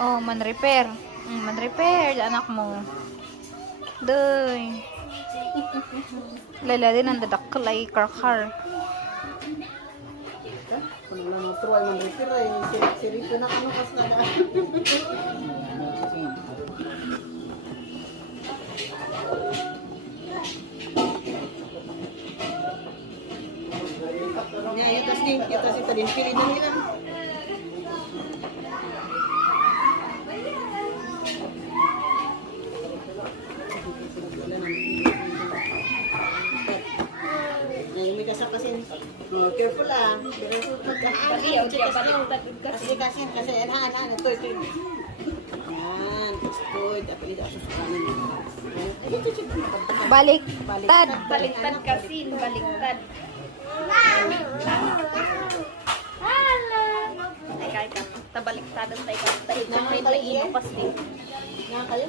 Oh, man-repair. Man-repair, anak mo. Doy. Lala din ang dadaklay, karkar. Kung wala mo truay man repair ay sirito na ano kas na daan. Nya ito si tadin pili na nila. Careful ah. Pero Paliyaw siya, baliktad kasi. kasi ano to. Yan, gusto dapat hindi ako susukanin. Baliktad. Baliktad kasi, baliktad. Ay, kaya ka. Tabaliktadan tayo ka. Tayo ka, may paiipas din. Nga kayo?